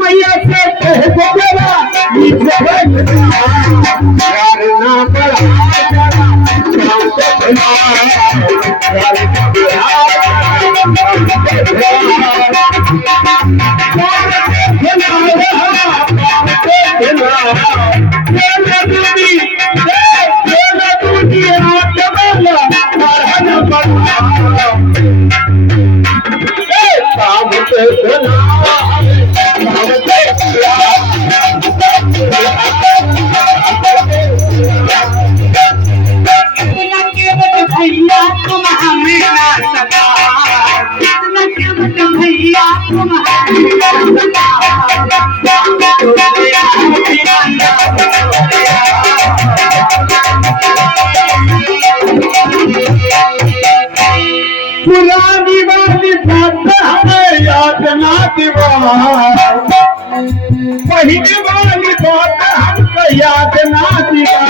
मैया से कह बोला यार ना बड़ा भैया तुम हमें ना सका भैया तुम पुरानी वाली बात हमें याद ना दिवा पहली वाली बात हमको याद ना दिला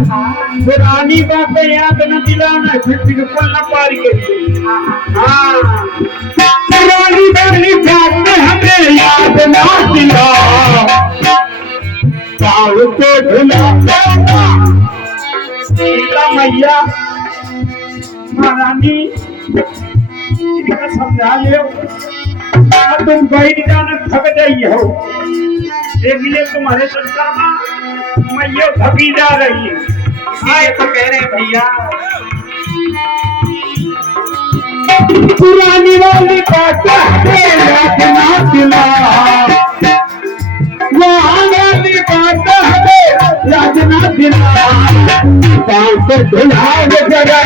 पुरानी बातें याद न दिलाना फिर बिल्कुल न पारी पुरानी वाली बातें हमें याद ना दिला पाँव पे धुला सीता मैया महारानी इनका समझा ले तुम बैठ जाना थक जाइए हो इसलिए तुम्हारे संस्कार में मैया थकी जा रही है ये तो कह रहे भैया पुरानी वाली बात याद ना दिला वाली बात याद ना दिला पाँव से धुला जरा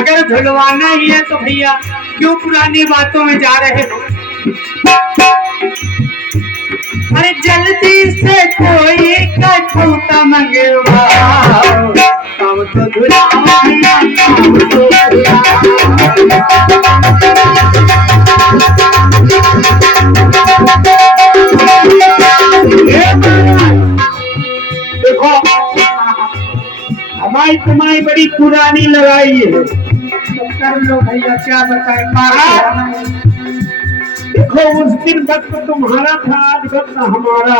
अगर धुलवाना ही है तो भैया क्यों पुरानी बातों में जा रहे हो अरे जल्दी से कोई कठौता मंगवाओ तब तो धुलवाना देखो हमारी तुम्हारी बड़ी पुरानी लड़ाई है तो कर लो भैया क्या बताए देखो उस दिन वक्त तुम्हारा था आज वक्त हमारा